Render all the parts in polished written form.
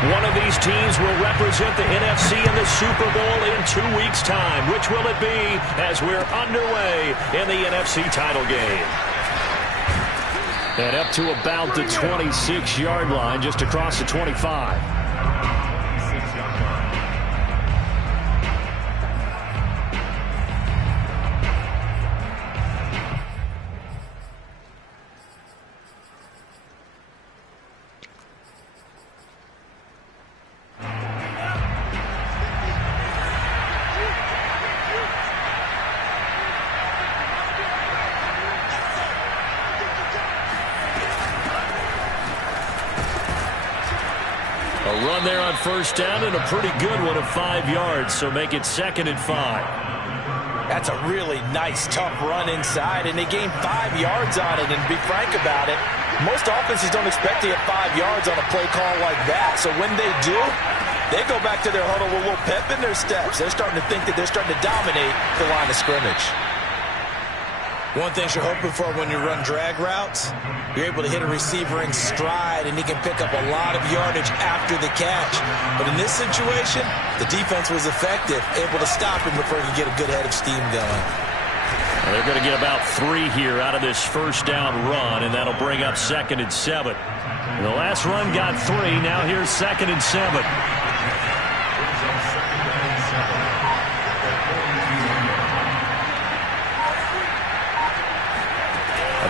One of these teams will represent the NFC in the Super Bowl in 2 weeks' time. Which will it be as we're underway in the NFC title game? And up to about the 26-yard line, just across the 25. A run there on first down and a pretty good one of 5 yards, so make it 2nd and 5. That's a really nice, tough run inside, and they gained 5 yards on it. And to be frank about it, most offenses don't expect to get 5 yards on a play call like that. So when they do, they go back to their huddle with a little pep in their steps. They're starting to think that they're starting to dominate the line of scrimmage. One thing you're hoping for when you run drag routes, you're able to hit a receiver in stride, and he can pick up a lot of yardage after the catch. But in this situation, the defense was effective, able to stop him before he could get a good head of steam going. Well, they're going to get about 3 here out of this first down run, and that'll bring up 2nd and 7. And the last run got 3. Now here's 2nd and 7.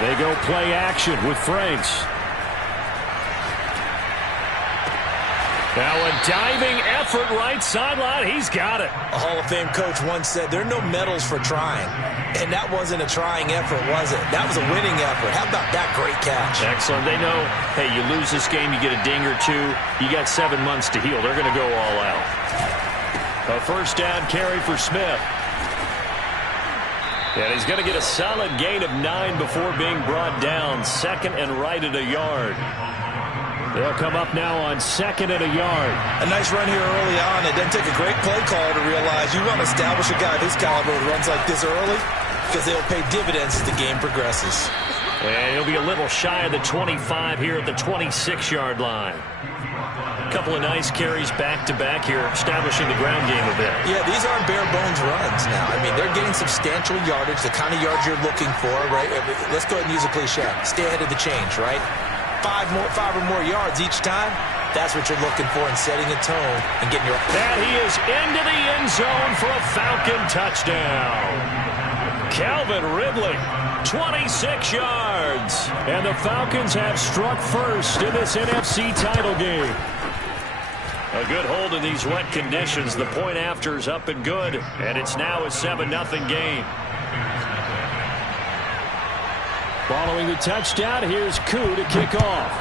They go play action with Franks. Now a diving effort right sideline. He's got it. A Hall of Fame coach once said there are no medals for trying. And that wasn't a trying effort, was it? That was a winning effort. How about that great catch? Excellent. They know, hey, you lose this game, you get a ding or 2. You got 7 months to heal. They're going to go all out. A first down carry for Smith. And he's going to get a solid gain of 9 before being brought down. 2nd and right at a yard. They'll come up now on 2nd and a yard. A nice run here early on. It doesn't take a great play caller to realize you want to establish a guy of his caliber who runs like this early, because they'll pay dividends as the game progresses. And he'll be a little shy of the 25 here at the 26-yard line. A couple of nice carries back-to-back here, establishing the ground game a bit. Yeah, these aren't bare-bones runs now. I mean, they're getting substantial yardage, the kind of yards you're looking for, right? Let's go ahead and use a cliche. Stay ahead of the change, right? 5 or more yards each time. That's what you're looking for in setting a tone and getting your... And he is into the end zone for a Falcon touchdown. Calvin Ridley, 26 yards. And the Falcons have struck first in this NFC title game. A good hold in these wet conditions. The point after is up and good, and it's now a 7-0 game. Following the touchdown, here's Koo to kick off.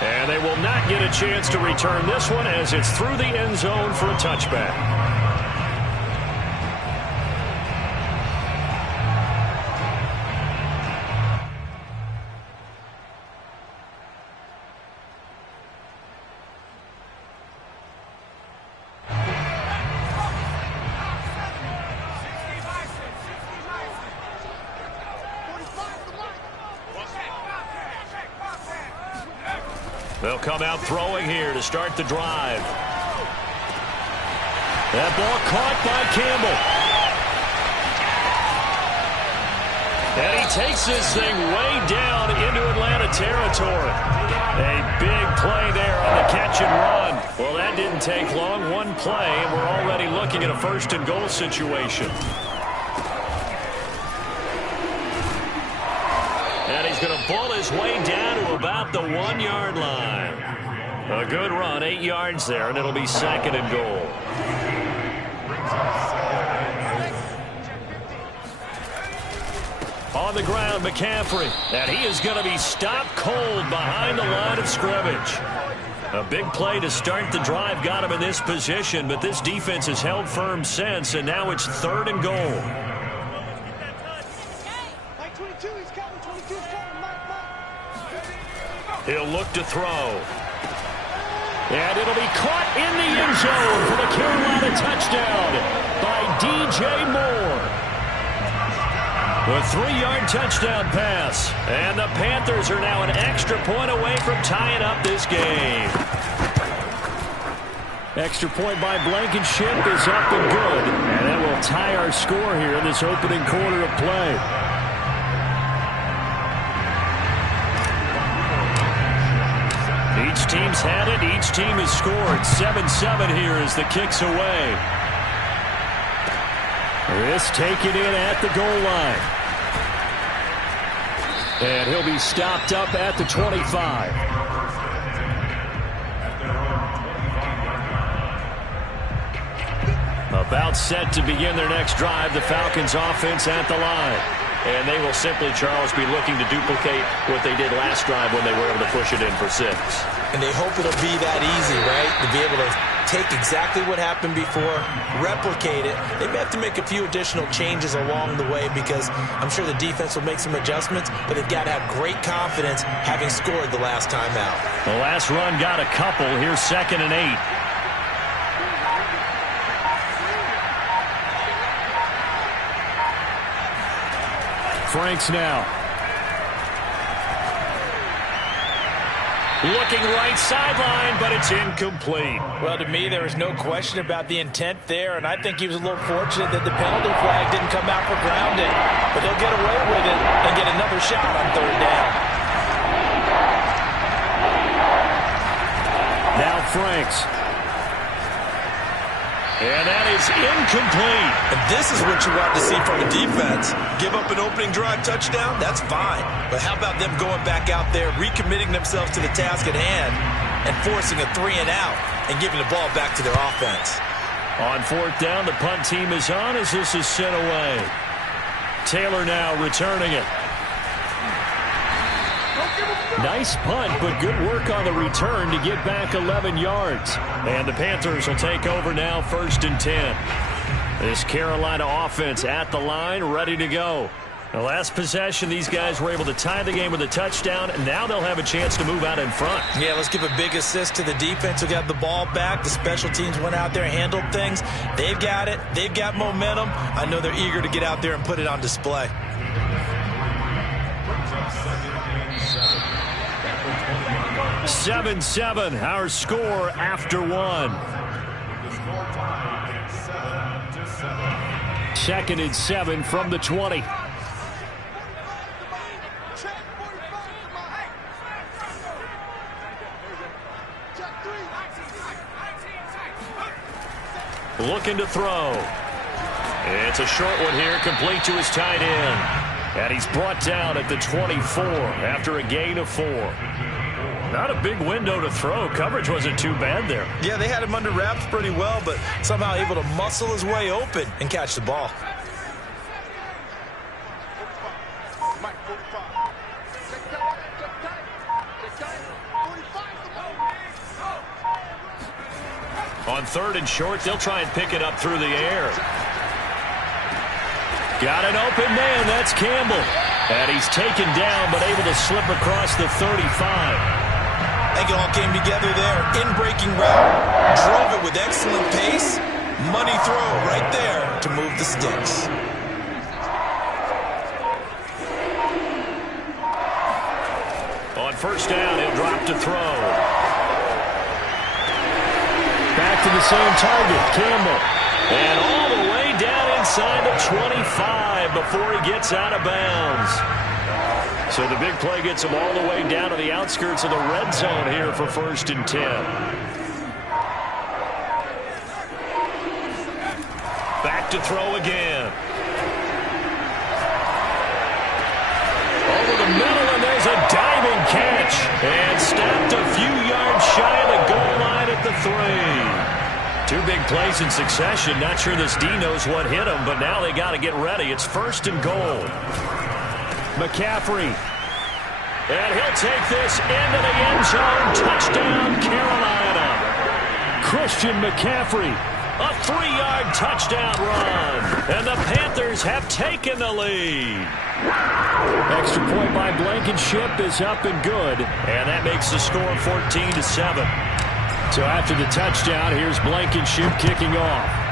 And they will not get a chance to return this one as it's through the end zone for a touchback. They'll come out throwing here to start the drive. That ball caught by Campbell. And he takes this thing way down into Atlanta territory. A big play there on the catch and run. Well, that didn't take long. One play, and we're already looking at a 1st and goal situation. And he's going to pull his way down to about the 1-yard line. A good run, 8 yards there, and it'll be 2nd and goal. On the ground, McCaffrey. And he is going to be stopped cold behind the line of scrimmage. A big play to start the drive got him in this position, but this defense has held firm since, and now it's 3rd and goal. He'll look to throw. And it'll be caught in the end zone for the Carolina touchdown by DJ Moore. A 3-yard touchdown pass. And the Panthers are now an extra point away from tying up this game. Extra point by Blankenship is up and good. And that will tie our score here in this opening quarter of play. Each team's had it. Each team has scored. 7-7 here as the kick's away. This taken in at the goal line. And he'll be stopped up at the 25. About set to begin their next drive. The Falcons offense at the line. And they will simply, Charles, be looking to duplicate what they did last drive when they were able to push it in for 6. And they hope it'll be that easy, right? To be able to take exactly what happened before, replicate it. They may have to make a few additional changes along the way because I'm sure the defense will make some adjustments, but they've got to have great confidence having scored the last time out. The last run got a couple. Here's 2nd and 8. Franks now. Looking right sideline, but it's incomplete. Well, to me, there was no question about the intent there, and I think he was a little fortunate that the penalty flag didn't come out for grounding. But they'll get away with it and get another shot on 3rd down. Now Franks. And that is incomplete. And this is what you want to see from a defense. Give up an opening drive touchdown, that's fine. But how about them going back out there, recommitting themselves to the task at hand, and forcing a 3-and-out and giving the ball back to their offense. On 4th down, the punt team is on as this is sent away. Taylor now returning it. Nice punt, but good work on the return to get back 11 yards. And the Panthers will take over now, 1st and 10. This Carolina offense at the line, ready to go. The last possession, these guys were able to tie the game with a touchdown, and now they'll have a chance to move out in front. Yeah, let's give a big assist to the defense who got the ball back. The special teams went out there and handled things. They've got it. They've got momentum. I know they're eager to get out there and put it on display. 7-7, our score after 1. 2nd and 7 from the 20. Looking to throw. It's a short one here, complete to his tight end. And he's brought down at the 24 after a gain of 4. Not a big window to throw. Coverage wasn't too bad there. Yeah, they had him under wraps pretty well, but somehow able to muscle his way open and catch the ball. On 3rd and short, they'll try and pick it up through the air. Got an open man. That's Campbell. And he's taken down, but able to slip across the 35. I think it all came together there. In-breaking route. Drove it with excellent pace. Money throw right there to move the sticks. On 1st down, he'll drop to throw. Back to the same target, Campbell. And all the way down inside the 25 before he gets out of bounds. So the big play gets him all the way down to the outskirts of the red zone here for 1st and 10. Back to throw again. Over the middle, and there's a diving catch. And stopped a few yards shy of the goal line at the 3. 2 big plays in succession. Not sure this D knows what hit him, but now they got to get ready. It's 1st and goal. McCaffrey. And he'll take this into the end zone. Touchdown, Carolina. Christian McCaffrey. A 3-yard touchdown run. And the Panthers have taken the lead. Extra point by Blankenship is up and good. And that makes the score 14-7. So after the touchdown, here's Blankenship kicking off.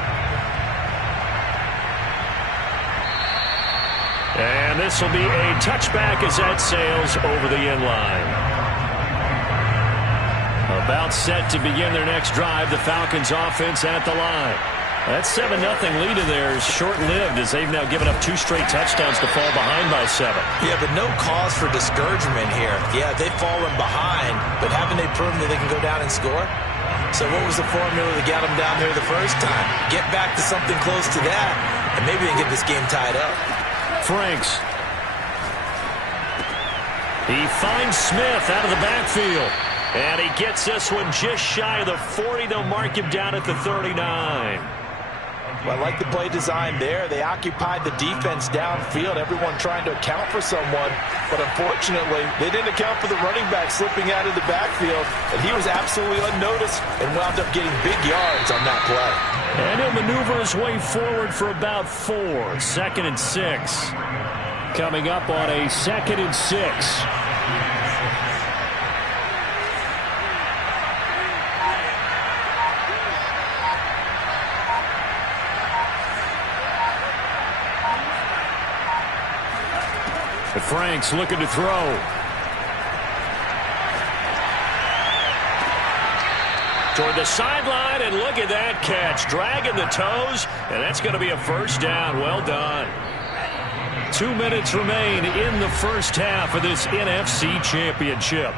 And And this will be a touchback as that sails over the end line. About set to begin their next drive, the Falcons offense at the line. That 7-0 lead of theirs short-lived as they've now given up 2 straight touchdowns to fall behind by 7. Yeah, but no cause for discouragement here. Yeah, they've fallen behind, but haven't they proven that they can go down and score? So what was the formula that got them down there the first time? Get back to something close to that, and maybe they can get this game tied up. Franks. He finds Smith out of the backfield. And he gets this one just shy of the 40. They'll mark him down at the 39. Well, I like the play design there. They occupied the defense downfield, everyone trying to account for someone. But unfortunately, they didn't account for the running back slipping out of the backfield. And he was absolutely unnoticed and wound up getting big yards on that play. And he'll maneuver his way forward for about 4. 2nd and 6. Coming up on a 2nd and 6. Franks looking to throw. Toward the sideline, and look at that catch. Dragging the toes, and that's going to be a first down. Well done. 2 minutes remain in the first half of this NFC Championship.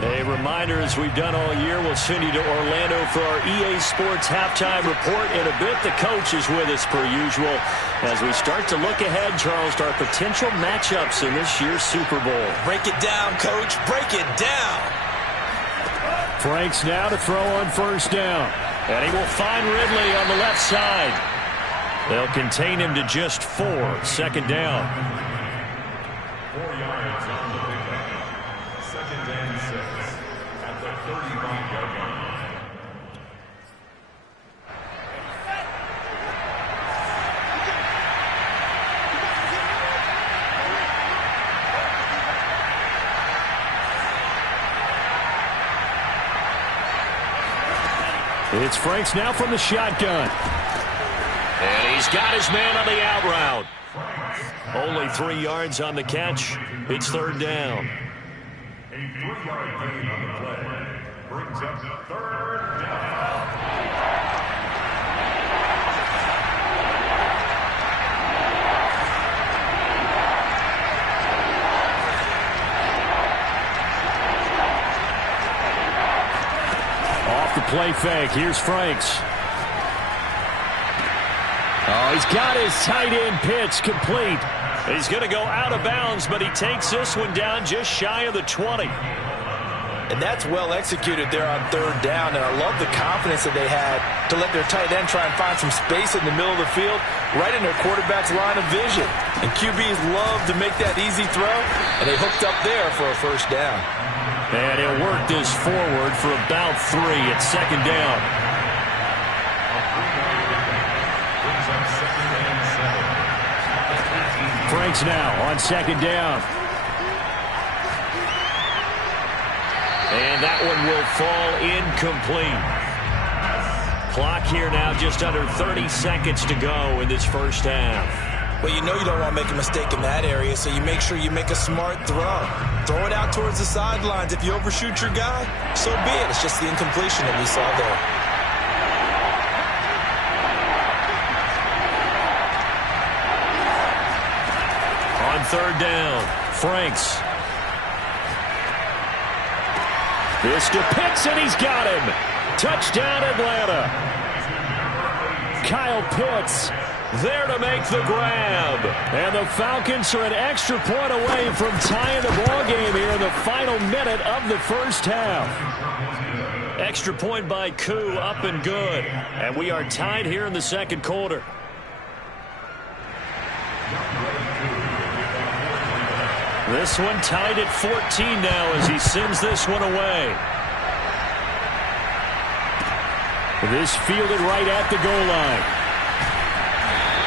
A reminder, as we've done all year, we'll send you to Orlando for our EA Sports halftime report. In a bit, the coach is with us per usual as we start to look ahead, Charles, to our potential matchups in this year's Super Bowl. Break it down, Coach. Break it down. Franks now to throw on first down. And he will find Ridley on the left side. They'll contain him to just 4. 2nd down. 4 yards on the pickup. 2nd and 6 at the 35-yard line. It's Franks now from the shotgun. And he's got his man on the out route. Only 3 yards on the catch. It's 3rd down. A 3-yard gain on the play brings up 3rd down. Off the play fake. Here's Franks. Oh, he's got his tight end pitch complete. He's going to go out of bounds, but he takes this one down just shy of the 20. And that's well executed there on 3rd down, and I love the confidence that they had to let their tight end try and find some space in the middle of the field, right in their quarterback's line of vision. And QBs love to make that easy throw, and they hooked up there for a first down. And he'll work this forward for about 3 at 2nd down. Franks now on 2nd down. And that one will fall incomplete. Clock here now just under 30 seconds to go in this first half. Well, you know you don't want to make a mistake in that area, so you make sure you make a smart throw. Throw it out towards the sidelines. If you overshoot your guy, so be it. It's just the incompletion that we saw there. On 3rd down, Franks. This to Pitts, and he's got him. Touchdown, Atlanta. Kyle Pitts there to make the grab. And the Falcons are an extra point away from tying the ball game here in the final minute of the first half. Extra point by Koo, up and good. And we are tied here in the 2nd quarter. This one tied at 14 now as he sends this one away. This fielded right at the goal line.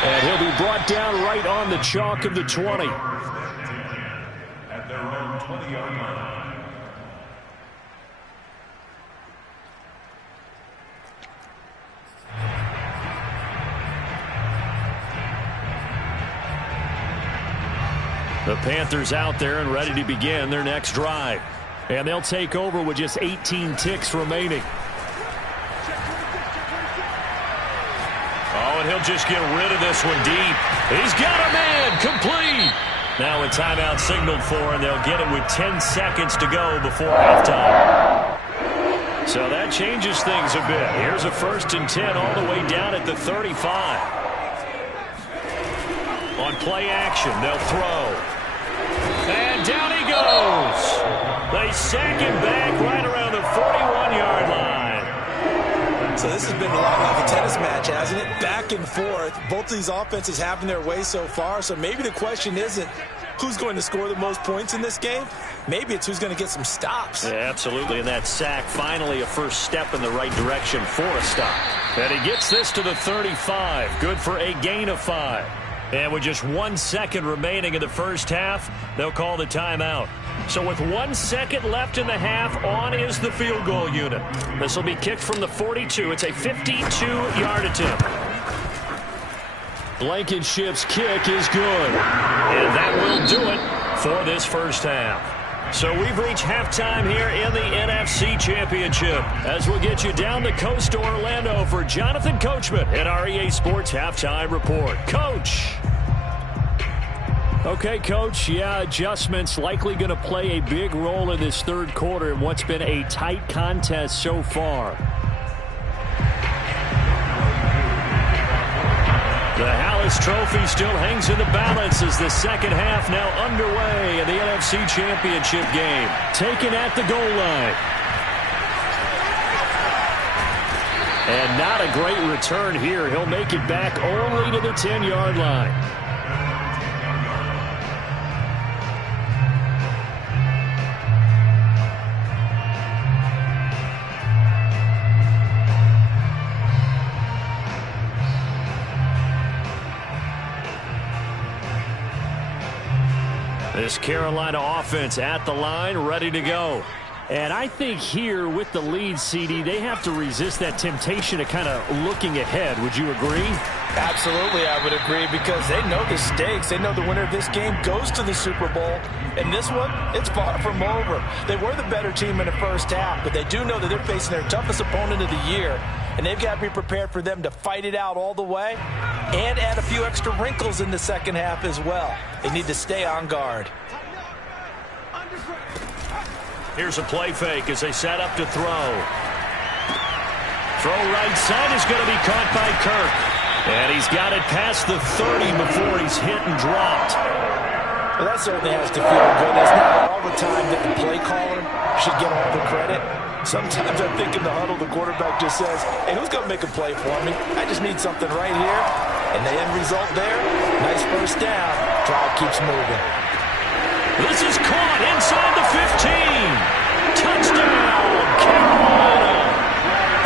And he'll be brought down right on the chalk of the 20. At their own 20-yard line. The Panthers out there and ready to begin their next drive. And they'll take over with just 18 ticks remaining. Oh, and he'll just get rid of this one deep. He's got a man, complete. Now a timeout signaled for, and they'll get it with 10 seconds to go before halftime. So that changes things a bit. Here's a 1st and 10 all the way down at the 35. On play action, they'll throw. And down he goes. They sack him back right around the 41-yard line. So this has been a lot like a tennis match, hasn't it? Back and forth. Both of these offenses having their way so far. So maybe the question isn't who's going to score the most points in this game. Maybe it's who's going to get some stops. Yeah, absolutely. And that sack, finally a first step in the right direction for a stop. And he gets this to the 35. Good for a gain of 5. And with just 1 second remaining in the first half, they'll call the timeout. So with 1 second left in the half, on is the field goal unit. This will be kicked from the 42. It's a 52-yard attempt. Blankenship's kick is good. And that will do it for this first half. So we've reached halftime here in the NFC Championship as we'll get you down the coast to Orlando for Jonathan Coachman at our EA Sports Halftime Report. Coach. Okay, Coach, yeah, adjustments likely going to play a big role in this third quarter in what's been a tight contest so far. The Hallis Trophy still hangs in the balance as the second half now underway in the NFC Championship game. Taken at the goal line. And not a great return here. He'll make it back only to the 10-yard line. This Carolina offense at the line, ready to go. And I think here with the lead, CD, they have to resist that temptation of kind of looking ahead. Would you agree? Absolutely, I would agree, because they know the stakes. They know the winner of this game goes to the Super Bowl. And this one, it's far from over. They were the better team in the first half, but they do know that they're facing their toughest opponent of the year. And they've got to be prepared for them to fight it out all the way and add a few extra wrinkles in the second half as well. They need to stay on guard. Here's a play fake as they set up to throw. Throw right side is going to be caught by Kirk. And he's got it past the 30 before he's hit and dropped. Well, that certainly has to feel good. It's not all the time that the play caller should get all the credit. Sometimes I think in the huddle, the quarterback just says, hey, who's going to make a play for me? I just need something right here. And the end result there, nice first down. Drive keeps moving. This is caught inside the 15. Touchdown, Carolina.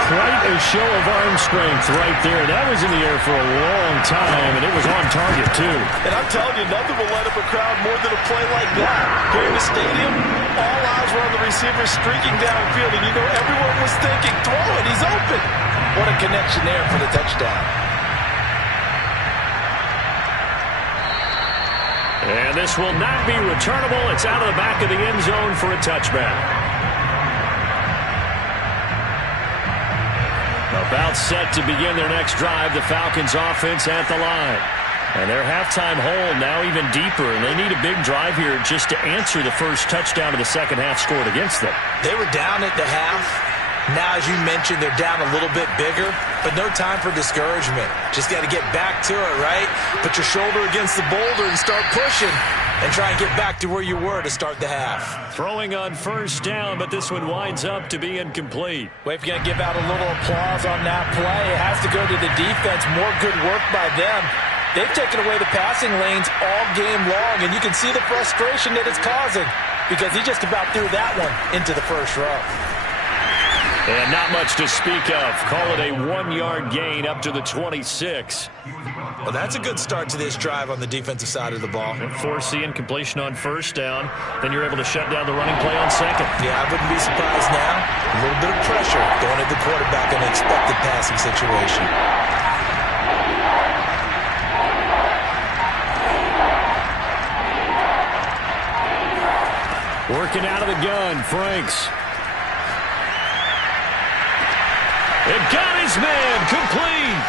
Quite a show of arm strength right there. That was in the air for a long time, and it was on target, too. And I'm telling you, nothing will light up a crowd more than a play like that. Here in the stadium, all eyes were on the receiver streaking downfield, and you know everyone was thinking, throw it, he's open. What a connection there for the touchdown. And this will not be returnable. It's out of the back of the end zone for a touchback. About set to begin their next drive, the Falcons offense at the line. And their halftime hole now even deeper, and they need a big drive here just to answer the first touchdown of the second half scored against them. They were down at the half. Now, as you mentioned, they're down a little bit bigger, but no time for discouragement. Just got to get back to it, right? Put your shoulder against the boulder and start pushing and try and get back to where you were to start the half. Throwing on first down, but this one winds up to be incomplete. We're going to give out a little applause on that play. It has to go to the defense. More good work by them. They've taken away the passing lanes all game long, and you can see the frustration that it's causing because he just about threw that one into the first row. And not much to speak of. Call it a 1-yard gain up to the 26. Well, that's a good start to this drive on the defensive side of the ball. Force the incompletion on first down. Then you're able to shut down the running play on second. Yeah, I wouldn't be surprised now. A little bit of pressure going at the quarterback in an expected passing situation. Looking out of the gun, Franks. It got his man complete.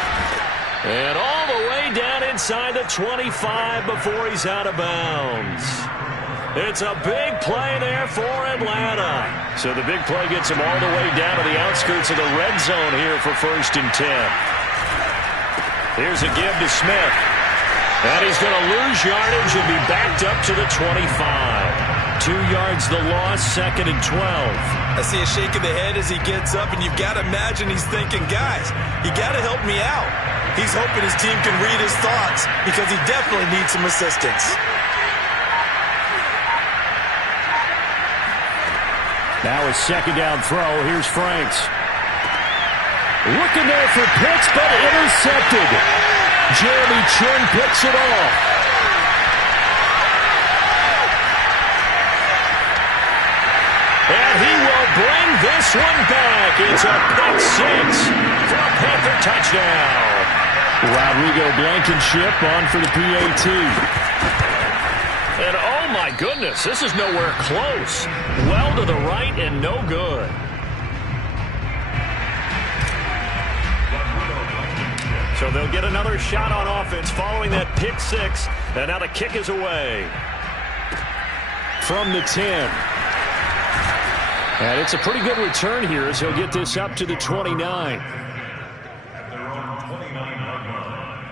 And all the way down inside the 25 before he's out of bounds. It's a big play there for Atlanta. So the big play gets him all the way down to the outskirts of the red zone here for 1st and 10. Here's a give to Smith. And he's going to lose yardage and be backed up to the 25. 2 yards the loss, 2nd and 12. I see a shake of the head as he gets up, and you've got to imagine he's thinking, guys, you got to help me out. He's hoping his team can read his thoughts because he definitely needs some assistance. Now a 2nd down throw. Here's Franks. Looking there for Pitts, but intercepted. Jeremy Chinn picks it off. And he will bring this one back. It's a pick 6 for a Panther touchdown. Rodrigo Blankenship on for the PAT. And oh my goodness, this is nowhere close. Well to the right and no good. So they'll get another shot on offense following that pick 6. And now the kick is away. From the 10. And it's a pretty good return here as he'll get this up to the 29. At their own 29-yard line.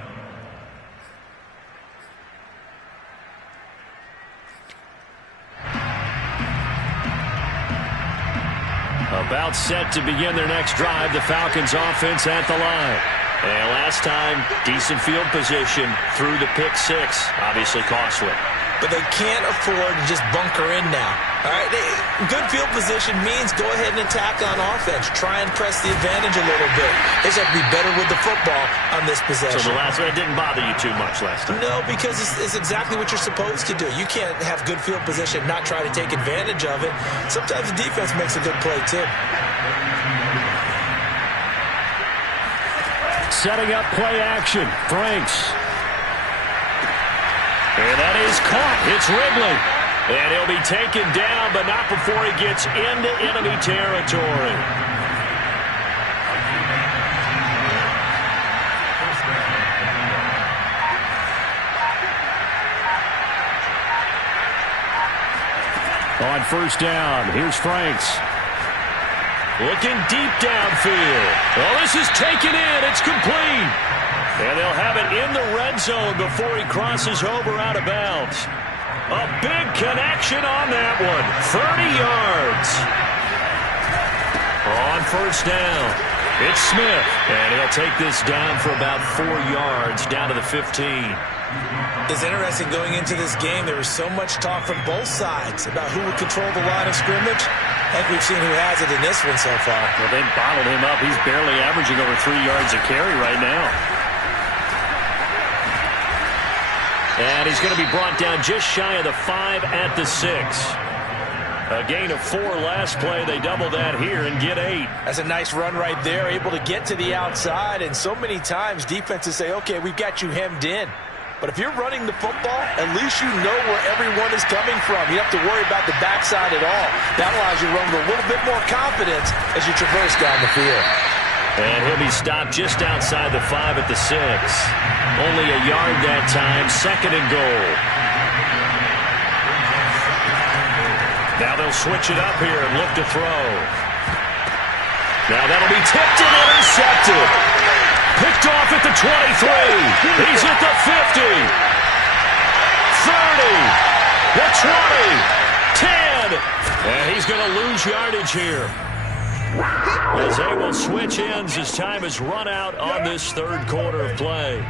About set to begin their next drive, the Falcons offense at the line. And last time, decent field position through the pick 6. Obviously costly. But they can't afford to just bunker in now. All right, good field position means go ahead and attack on offense. Try and press the advantage a little bit. They just have to be better with the football on this possession. So the last one didn't bother you too much last time? No, because it's exactly what you're supposed to do. You can't have good field position, not try to take advantage of it. Sometimes the defense makes a good play, too. Setting up play action. Franks. And that is caught. It's Ridley. And he'll be taken down, but not before he gets into enemy territory. On 1st down, here's Franks. Looking deep downfield. Well, this is taken in. It's complete. And they'll have it in the red zone before he crosses over out of bounds. A big connection on that one. 30 yards. On 1st down, it's Smith. And he'll take this down for about 4 yards down to the 15. It's interesting going into this game. There was so much talk from both sides about who would control the line of scrimmage. I think we've seen who has it in this one so far. Well, they've bottled him up. He's barely averaging over 3 yards a carry right now. And he's going to be brought down just shy of the 5 at the 6. A gain of 4 last play. They double that here and get 8. That's a nice run right there, able to get to the outside. And so many times defenses say, okay, we've got you hemmed in. But if you're running the football, at least you know where everyone is coming from. You don't have to worry about the backside at all. That allows you to run with a little bit more confidence as you traverse down the field. And he'll be stopped just outside the 5 at the 6. Only a yard that time, 2nd and goal. Now they'll switch it up here and look to throw. Now that'll be tipped and intercepted. Picked off at the 23. He's at the 50. 30. The 20. 10. And he's going to lose yardage here. As they will switch ends as time has run out on this 3rd quarter of play.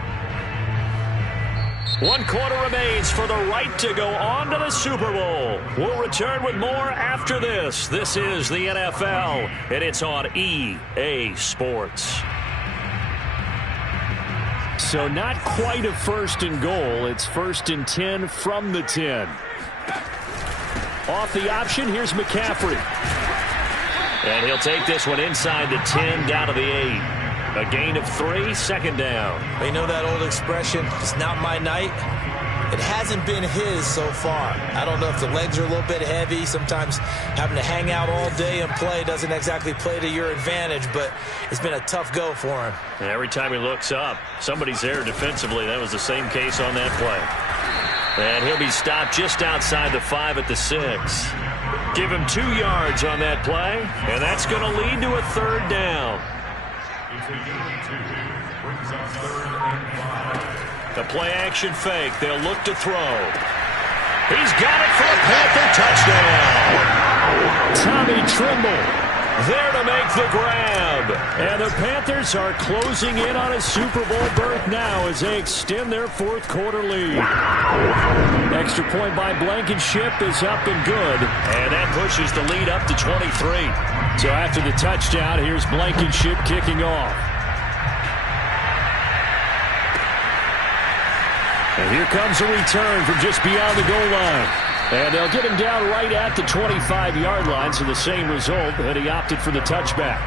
1 quarter remains for the right to go on to the Super Bowl. We'll return with more after this. This is the NFL, and it's on EA Sports. So not quite a 1st and goal. It's 1st and 10 from the 10. Off the option, here's McCaffrey. And he'll take this one inside the 10 down to the 8. A gain of 3, 2nd down. You know that old expression, it's not my night. It hasn't been his so far. I don't know if the legs are a little bit heavy. Sometimes having to hang out all day and play doesn't exactly play to your advantage, but it's been a tough go for him. And every time he looks up, somebody's there defensively. That was the same case on that play. And he'll be stopped just outside the 5 at the 6. Give him 2 yards on that play, and that's going to lead to a 3rd down. It's a gain of 2. Brings up 3rd and 5. The play-action fake. They'll look to throw. He's got it for a Panther touchdown. Tommy Tremble there to make the grab. And the Panthers are closing in on a Super Bowl berth now as they extend their 4th quarter lead. Extra point by Blankenship is up and good. And that pushes the lead up to 23. So after the touchdown, here's Blankenship kicking off. And here comes a return from just beyond the goal line. And they'll get him down right at the 25-yard line, so the same result, and he opted for the touchback.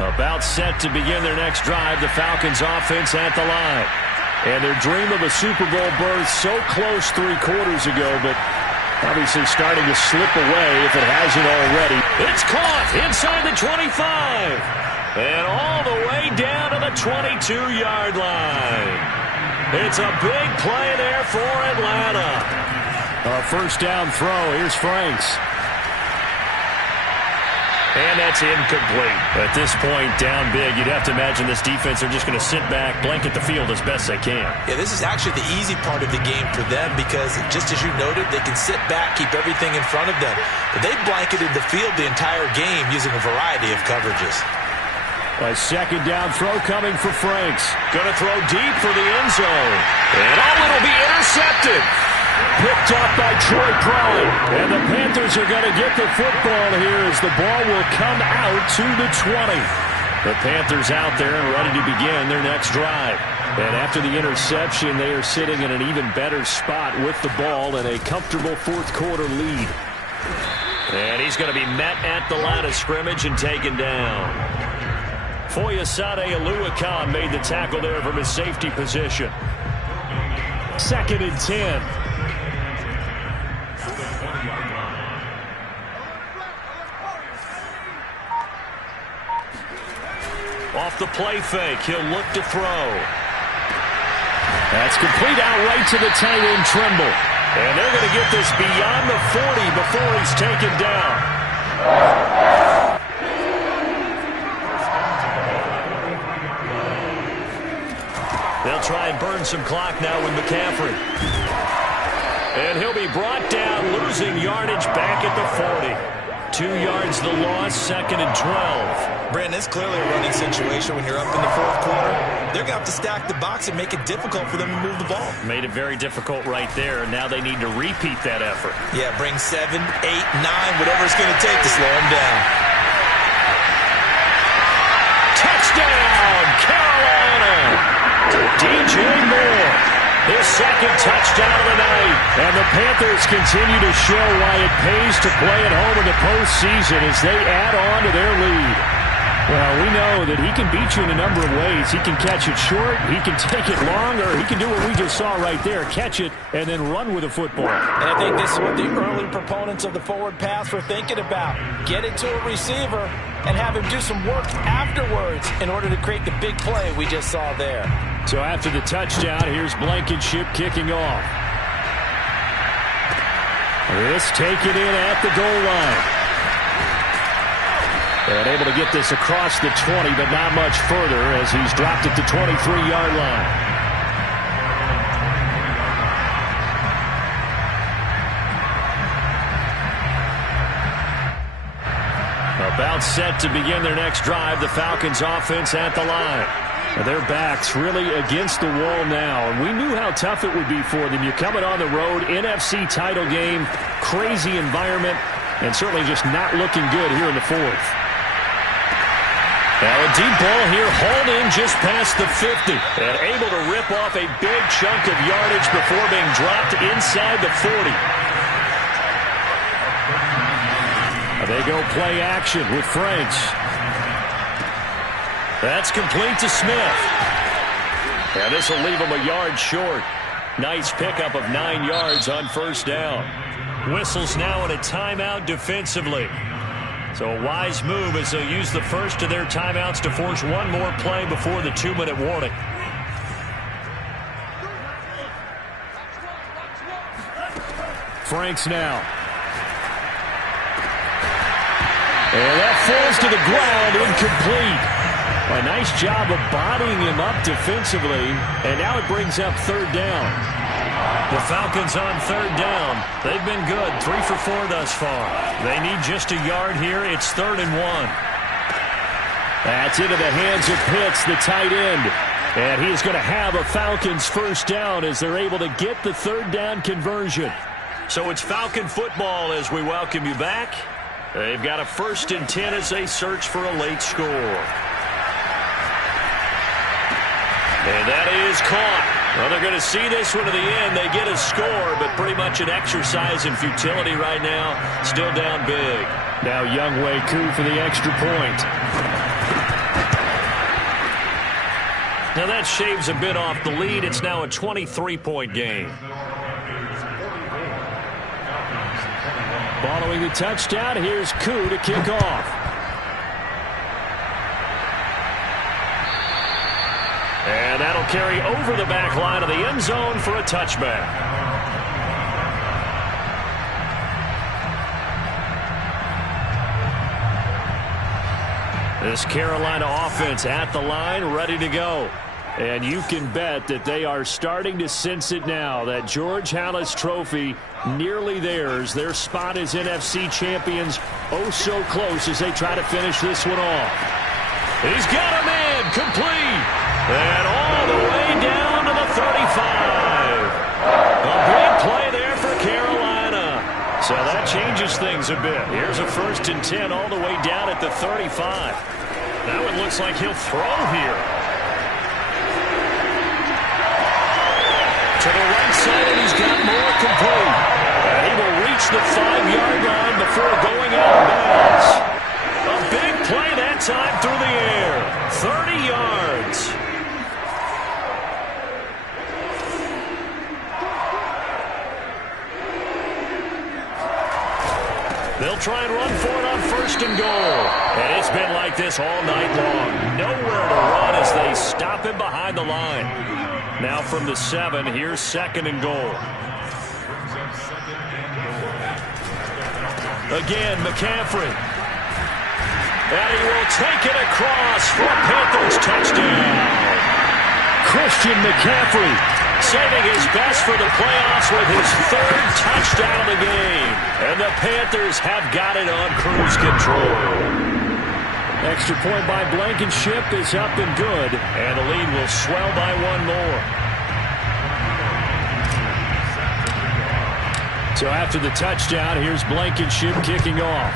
About set to begin their next drive, the Falcons offense at the line. And their dream of a Super Bowl berth so close 3 quarters ago, but obviously starting to slip away if it hasn't already. It's caught inside the 25. And all the way down to the 22-yard line. It's a big play there for Atlanta. A 1st down throw. Here's Franks. And that's incomplete. At this point, down big, you'd have to imagine this defense are just going to sit back, blanket the field as best they can. Yeah, this is actually the easy part of the game for them because, just as you noted, they can sit back, keep everything in front of them. But they've blanketed the field the entire game using a variety of coverages. A 2nd down throw coming for Franks. Going to throw deep for the end zone. And it'll be intercepted. Picked up by Troy Pride. And the Panthers are going to get the football here as the ball will come out to the 20. The Panthers out there and ready to begin their next drive. And after the interception, they are sitting in an even better spot with the ball and a comfortable 4th quarter lead. And he's going to be met at the line of scrimmage and taken down. Foyesade Oluwakan made the tackle there from his safety position. 2nd and 10. Off the play fake, he'll look to throw. That's complete out right to the tight end, Tremble. And they're going to get this beyond the 40 before he's taken down. They'll try and burn some clock now with McCaffrey. And he'll be brought down, losing yardage back at the 40. 2 yards the loss, 2nd and 12. Brandon, it's clearly a running situation when you're up in the 4th quarter. They're going to have to stack the box and make it difficult for them to move the ball. Made it very difficult right there, and now they need to repeat that effort. Yeah, bring 7, 8, 9, whatever it's going to take to slow them down. Touchdown, Carolina! DJ Moore, his 2nd touchdown of the night. And the Panthers continue to show why it pays to play at home in the postseason as they add on to their lead. Well, we know that he can beat you in a number of ways. He can catch it short, he can take it long, or he can do what we just saw right there, catch it and then run with the football. And I think this is what the early proponents of the forward pass were thinking about. Get it to a receiver and have him do some work afterwards in order to create the big play we just saw there. So after the touchdown, here's Blankenship kicking off. This taken in at the goal line. And able to get this across the 20, but not much further as he's dropped at the 23-yard line. About set to begin their next drive, the Falcons offense at the line. Their backs really against the wall now, and we knew how tough it would be for them. You're coming on the road, NFC title game, crazy environment, and certainly just not looking good here in the 4th. Now a deep ball here, hauled in just past the 50, and able to rip off a big chunk of yardage before being dropped inside the 40. They go play action with Franks. That's complete to Smith. Yeah, this will leave them a yard short. Nice pickup of 9 yards on first down. Whistles now in a timeout defensively. So a wise move as they'll use the first of their timeouts to force one more play before the 2-minute warning. Franks now. And that falls to the ground, incomplete. A nice job of bodying him up defensively, and now it brings up third down. The Falcons on third down. They've been good, 3 for 4 thus far. They need just a yard here. It's 3rd and 1. That's into the hands of Pitts, the tight end. And he's going to have a Falcons first down as they're able to get the third down conversion. So it's Falcon football as we welcome you back. They've got a 1st and 10 as they search for a late score. And that is caught. Well, they're going to see this one to the end. They get a score, but pretty much an exercise in futility right now. Still down big. Now Younghoe Koo for the extra point. Now that shaves a bit off the lead. It's now a 23-point game. Following the touchdown, here's Koo to kick off. And that'll carry over the back line of the end zone for a touchback. This Carolina offense at the line, ready to go. And you can bet that they are starting to sense it now. That George Halas Trophy, nearly theirs. Their spot as NFC champions, oh so close as they try to finish this one off. He's got a man, complete. And all the way down to the 35. A big play there for Carolina. So that changes things a bit. Here's a 1st and 10 all the way down at the 35. Now it looks like he'll throw here. To the right side, and he's got more complete. And he will reach the 5-yard line before going out of bounds. A big play that time through the air. 30 yards. They'll try and run for it on 1st and goal. And it's been like this all night long. Nowhere to run as they stop him behind the line. Now from the 7, here's 2nd and goal. Again, McCaffrey. And he will take it across for a Panthers touchdown. Christian McCaffrey saving his best for the playoffs with his 3rd touchdown of the game. And the Panthers have got it on cruise control. Extra point by Blankenship is up and good. And the lead will swell by 1 more. So after the touchdown, here's Blankenship kicking off.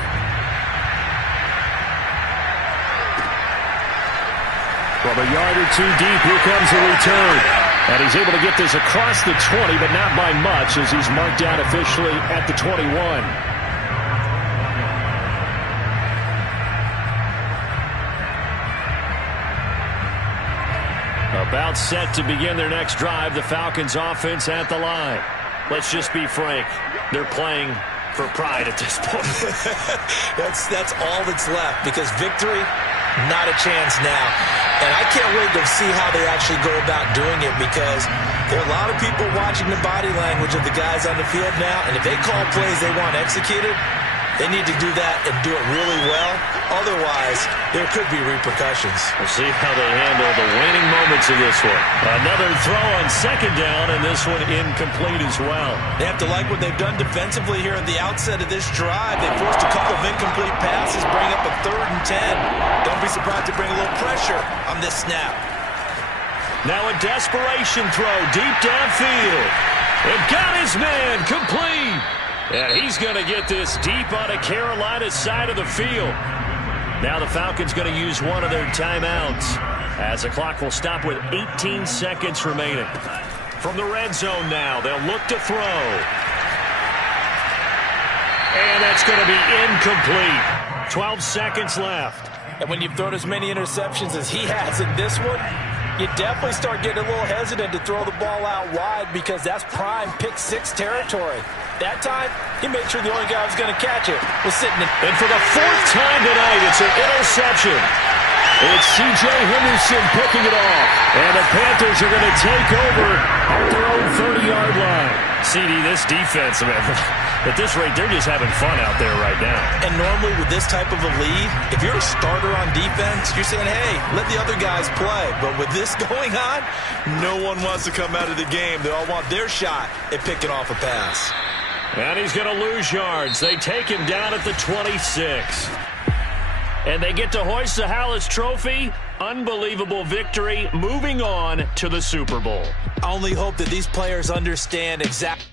From a yard or 2 deep, here comes the return. And he's able to get this across the 20, but not by much as he's marked down officially at the 21. About set to begin their next drive, the Falcons offense at the line. Let's just be frank. They're playing for pride at this point. That's all that's left because victory, not a chance now. And I can't wait to see how they actually go about doing it because there are a lot of people watching the body language of the guys on the field now. And if they call plays they want executed, they need to do that and do it really well. Otherwise, there could be repercussions. We'll see how they handle the waning moments of this one. Another throw on 2nd down, and this one incomplete as well. They have to like what they've done defensively here at the outset of this drive. They forced a couple of incomplete passes, bring up a 3rd and 10. Don't be surprised to bring a little pressure on this snap. Now a desperation throw deep downfield. And got his man complete. And he's going to get this deep on the Carolina side of the field. Now the Falcons going to use one of their timeouts as the clock will stop with 18 seconds remaining. From the red zone now, they'll look to throw. And that's going to be incomplete. 12 seconds left. And when you've thrown as many interceptions as he has in this one, you definitely start getting a little hesitant to throw the ball out wide because that's prime pick six territory. That time, he made sure the only guy who was going to catch it was sitting in. And for the fourth time tonight, it's an interception. It's C.J. Henderson picking it off. And the Panthers are going to take over at their own 30-yard line. CD, this defense, man, at this rate, they're just having fun out there right now. And normally with this type of a lead, if you're a starter on defense, you're saying, hey, let the other guys play. But with this going on, no one wants to come out of the game. They all want their shot at picking off a pass. And he's going to lose yards. They take him down at the 26. And they get to hoist the Hallis Trophy. Unbelievable victory. Moving on to the Super Bowl. I only hope that these players understand exactly.